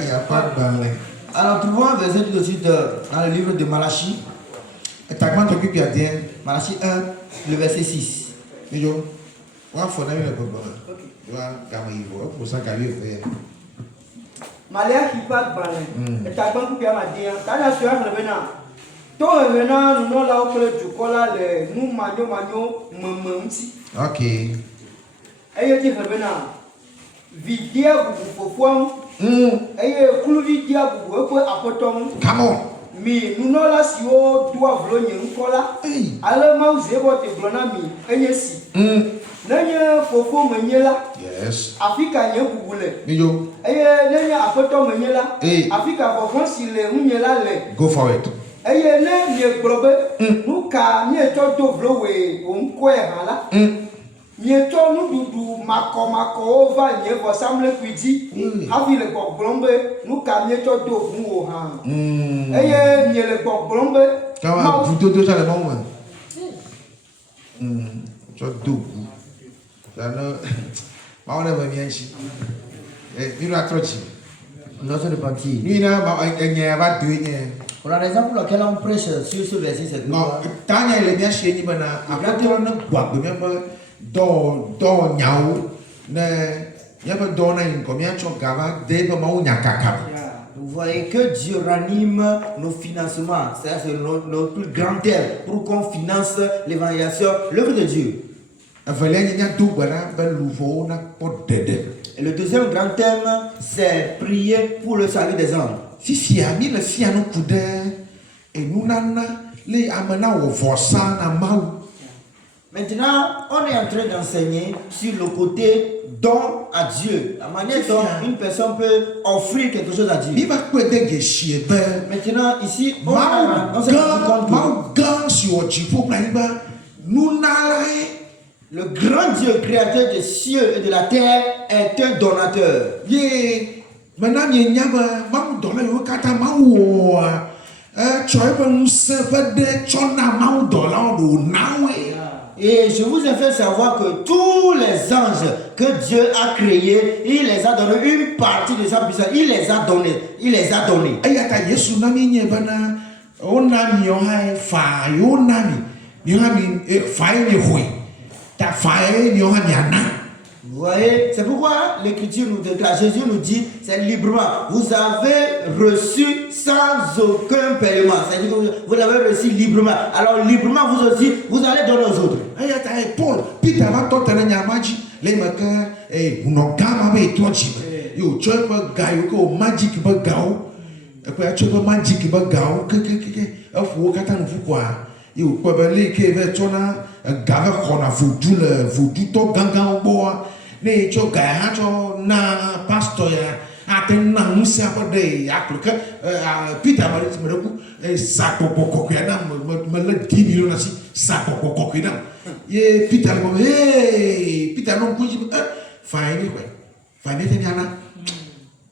il n'y a pas de balai. Alors, trouvons un verset tout de suite dans le livre de Malachie. Malachie 1, le verset 6. Malachie pas de balai. Et t'as pas coupé à ma dire. Quand la soirée revenant. Toi revenant, nous là où tu colles les nous manio, Ok. Et il dit revenant. Vidia vous fofouam. Et coulou vidia vous pouvez apporter. Come on. Mais nous là si on doit vloyer un cola. Alors moi vous avez votre blonami. Et si. N'ayez fofou menyela. Yes. Africa n'y a vous voulez. Yo. Et n'ayez apporter menyela. Africa fofou si les menyela les. Go for it. Et ne n'y globe. Nous car n'y est tout vloyer on quoi là. N'y to nous doudou mako va n'y va semble cuidi avi le blombe nous ka n'y to do mu o han eye n'y le blombe Quand vous deux ça le moment tu do ça ne ma on va bien ici il a trop dit Nous sommes repentis. lui là il n'y a pas de Pour la raison pour laquelle on prêche sur ce verset, c'est que non tant il est bien chez nous maintenant après tu ne bois de même do nyao ne y a pas donné combien tu gava de mau nyakaka. Vous voyez que Dieu ranime nos financements. C'est notre plus grand terme pour qu'on finance l'évangélisation, l'œuvre de Dieu. Et le deuxième grand thème, c'est prier pour le salut des hommes. Si ami le si anu kude et nous nana les amena au voisin na mau. Maintenant, on est en train d'enseigner sur le côté don à Dieu. La manière dont une personne peut offrir quelque chose à Dieu. Maintenant, ici, on se rend compte que le grand Dieu créateur des cieux et de la terre est un donateur. Et je vous ai fait savoir que tous les anges que Dieu a créés, il les a donnés une partie de sa puissance. Il les a donnés. Il les a donnés. Vous voyez, c'est pourquoi l'Écriture nous déclare, Jésus nous dit, c'est librement. Vous avez reçu sans aucun paiement. C'est-à-dire que vous l'avez reçu librement. Alors librement, vous aussi, vous allez donner aux autres. Paul, Peter va t'entendre nyamaji, les mains, unogama be tochi. Yo, tu peux gaio ko magic ba gao. Et puis tu peux magic ba gao. Que faut kata nous quoi. Yo, peut belé que ve tona gava kona voodoo le voodoo to ganga boa. Ne cho gaya cho na pastor ya. Aten na musa ba de akluka Peter me reku sa poko na me le 10 millions na si sa poko na. Ye Peter mo Peter non kuji fine quoi. Fine te nyana.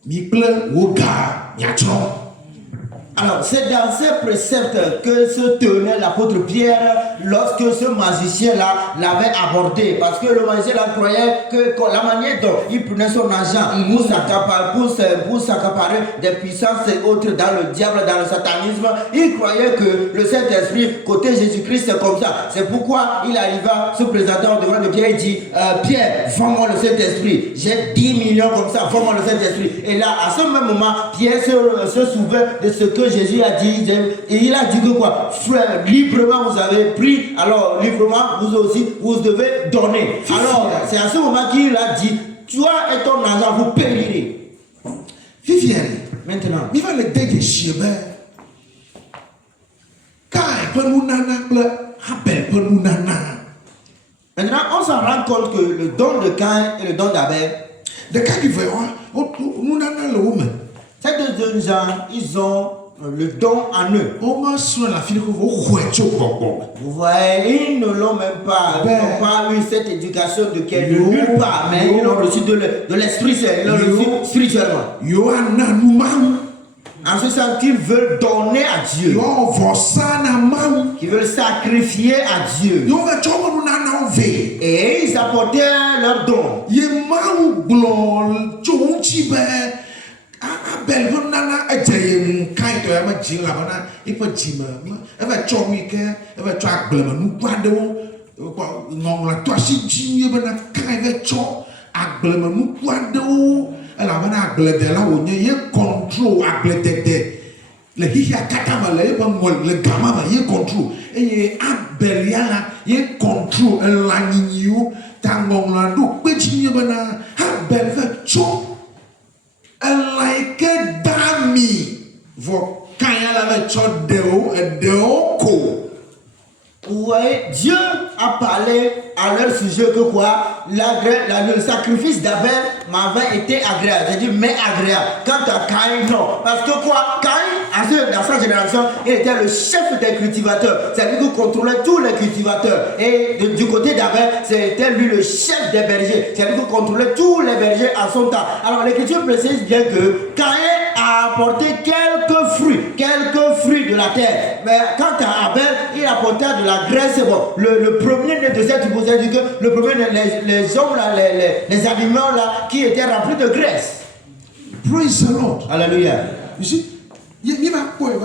Mi ple woga nyacho. Alors, c'est dans ces préceptes que se tenait l'apôtre Pierre lorsque ce magicien-là l'avait abordé. Parce que le magicien-là croyait que la manière dont il prenait son argent pour s'accaparer des puissances et autres dans le diable, dans le satanisme, il croyait que le Saint-Esprit, côté Jésus-Christ, c'est comme ça. C'est pourquoi il arriva se présentant devant de Pierre et dit Pierre, vends-moi le Saint-Esprit. J'ai 10 millions comme ça, vends-moi le Saint-Esprit. Et là, à ce même moment, Pierre se souvint de ce que Jésus a dit, et il a dit que quoi, frère, librement vous avez pris, alors librement vous aussi, vous devez donner. Alors, c'est à ce moment qu'il a dit, toi et ton argent, vous payerez. Viviane, maintenant, il va le dégager, maintenant, on s'en rend compte que le don de Caïn et le don d'Abel, de Caïn qui veut, nous n'avons le woman. ces deux jeunes gens, ils ont le don en eux. Vous voyez, ils ne l'ont même pas, ils n'ont pas eu cette éducation de nulle part, mais ils l'ont reçu de l'Esprit Saint, ils l'ont reçu spirituellement. En ce sens qu'ils veulent donner à Dieu, qu'ils veulent sacrifier à Dieu. Et ils apportaient leur don. Abel ƒe nana edze ye ŋu kae tɔ ya me dzi la bena eƒe dzime eva tsɔ nu yi ke eva tsɔ agblemenuku aɖewo ŋɔŋlɔ to asi dzi ye bena kae va tsɔ agblemenuku aɖewo elabena agbledela wònye ye control agbledede le xixia katã me le eƒe ŋɔ le gama me ye control eye Abel ya la ye control elãnyinyiwo ta ŋɔŋlɔ ɖo kpe dzi ye bena Abel va tsɔ elã yi ke da ami vɔ kanya la va tsɔ eɖewo ko. Vous voyez, Dieu a parlé à leur sujet que quoi? Le sacrifice d'Abel m'avait été agréable. J'ai dit, mais agréable. Quant à Caïn, non. Parce que quoi? Caïn, dans sa génération, il était le chef des cultivateurs. C'est-à-dire qu'il contrôlait tous les cultivateurs. Et du côté d'Abel, c'était lui le chef des bergers. C'est-à-dire qu'il contrôlait tous les bergers à son temps. Alors l'Écriture précise bien que Caïn a apporté quelques fruits de la terre. Mais quant à Abel, il apportait de la graisse. Bon, le premier-né de cette hypothèse, c'est-à-dire que le premier-né, les hommes là, les aliments là, qui étaient remplis de graisse. Praise the Lord. Alléluia. You see, you va kpɔe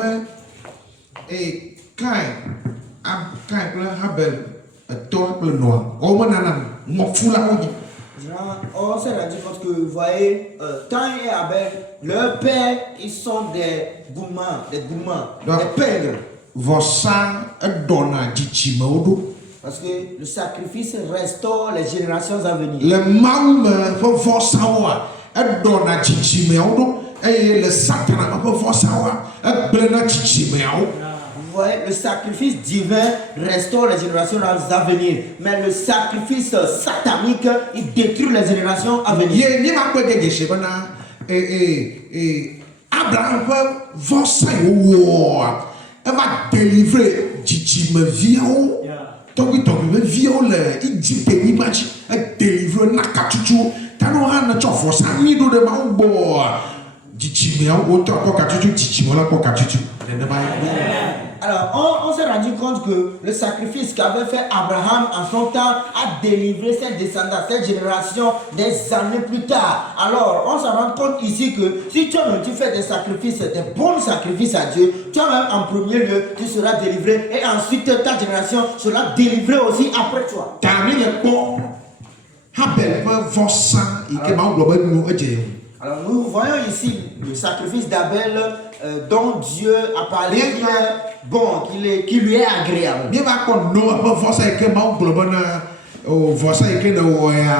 be Kain kple Abel etɔ kple Noa wɔme nanam ŋɔfu la wonye. On s'est rendu compte que, vous voyez, Caïn et Abel, leurs pères, ils sont des gourmands, des pègres. Vɔsa eɖɔna dzidzimewo ɖo. Parce que le sacrifice restaure les générations à venir. Le Mawu me ƒe vɔsawoa eɖɔna dzidzimewo ɖo eye le Satana me ƒe vɔsawoa egblẽna dzidzimeawo. Vous voyez, le sacrifice divin restaure les générations à venir. Mais le sacrifice satanique, il détruit les générations à venir. Ye ma gbe de dzesi bena Abraham ƒe vɔsa yi wowɔa eva délivrer dzidzimeviawo tɔgbuitɔgbi ƒe viawo le Egypte nyigba dzi edélivrer na katsutsuwo ta ne wohã ne tsɔ vɔsa mi ɖo ɖe Mawu gbɔ dzidzimeawo wotɔ kpɔ katsutsu dzidzimewo la kpɔ katsutsu nenema ya. Alors, on s'est rendu compte que le sacrifice qu'avait fait Abraham en son temps a délivré ses descendants, cette génération, des années plus tard. Alors, on se rend compte ici que si toi-même tu fais des sacrifices, des bons sacrifices à Dieu, toi-même en premier lieu, tu seras délivré et ensuite ta génération sera délivrée aussi après toi. Tami le kpɔ Abel ƒe vɔsa yi ke Mawu gblɔ be nu edze. Alors, nous voyons ici le sacrifice d'Abel dont Dieu a parlé qu'il est bon, qui lui est agréable. Bien va kpɔ Noa ƒe vɔsa yi ke Mawu gblɔ bena vɔsa yi ke ne wɔ ya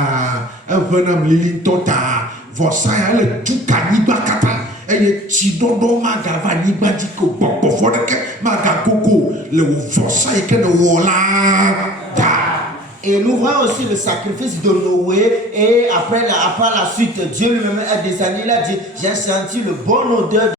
eʋẽna lilitɔ ta vɔsa ya ele tuka anyigba katã eye tsiɖɔɖɔ magava anyigba dzi ko gbɔgbɔfɔ ɖeke magagogo le vɔsa yi ke ne wɔ la ta. Et nous voyons aussi le sacrifice de Noé. Et après la suite, Dieu lui-même est descendu. Il a dit, j'ai senti le bon odeur